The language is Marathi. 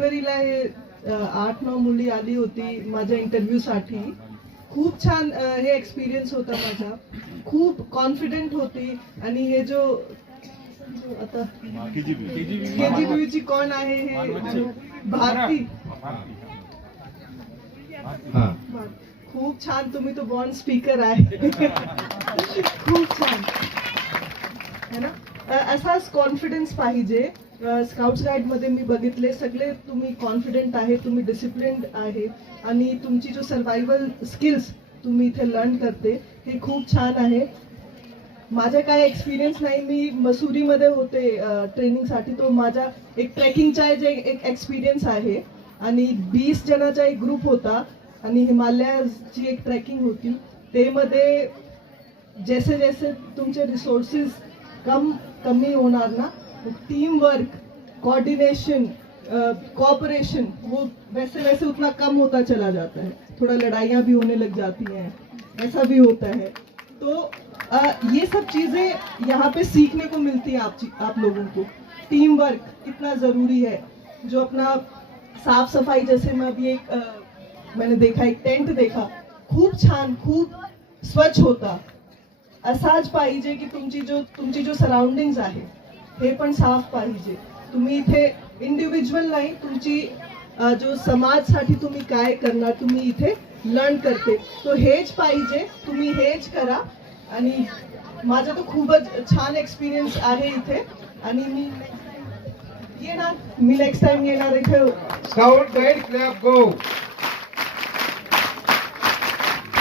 जानेवारीला हे आठ नऊ मुली आली होती माझ्या इंटरव्ह्यू साठी खूप छान हे एक्सपिरियन्स होता माझा. खूप कॉन्फिडेंट होती. आणि हे जो जो आता केजीबी ची कोण आहे हे? भारती. हा. खूप छान तुम्ही तो बॉन्ड स्पीकर आहे. खूप छान. है ना? असाच कॉन्फिडन्स पाहिजे. स्काउट्स गाईडमध्ये मी बघितले सगळे तुम्ही कॉन्फिडेंट आहे तुम्ही डिसिप्लिन्ड आहे आणि तुमची जो सर्वायवल स्किल्स तुम्ही इथे लर्न करते हे खूप छान आहे. माझा काय एक्सपिरियन्स नाही मी मसुरीमध्ये होते ट्रेनिंगसाठी तो माझा एक ट्रेकिंगचा जे एक एक्सपिरियन्स आहे. आणि वीस जणाचा एक ग्रुप होता आणि हिमालयाची एक ट्रेकिंग होती. ते मध्ये जैसे जैसे तुमचे रिसोर्सेस कम कमी होणार ना टीम वर्क कोऑर्डिनेशन कोऑपरेशन वो वैसे वैसे उतना कम होता चला जाता है। थोड़ा लड़ाइयाँ भी होने लग जाती हैं ऐसा भी होता है। तो अ, ये सब चीज़ें यहाँ पे सीखने को मिलती है आप आप लोगों को। टीम वर्क कितना ज़रूरी है जो अपना साफ़ सफ़ाई जैसे मैं अभी एक अ, मैंने देखा एक टेंट देखा खूब छान खूप स्वच्छ होता। असाच पाहिजे की तुमची जो तुमची जो सराउंडिंग आहे हे पण साफ पाहिजे. तुम्ही इथे इंडिव्हिज्युअल नाही तुमची जो समाजसाठी तुम्ही काय करणार तुम्ही इथे लर्न करते. तो हेच पाहिजे तुम्ही हेच करा. आणि माझा तो खूपच छान एक्सपिरियन्स आहे इथे. आणि मी येणार. मी नेक्स्ट टाइम येणार इथे.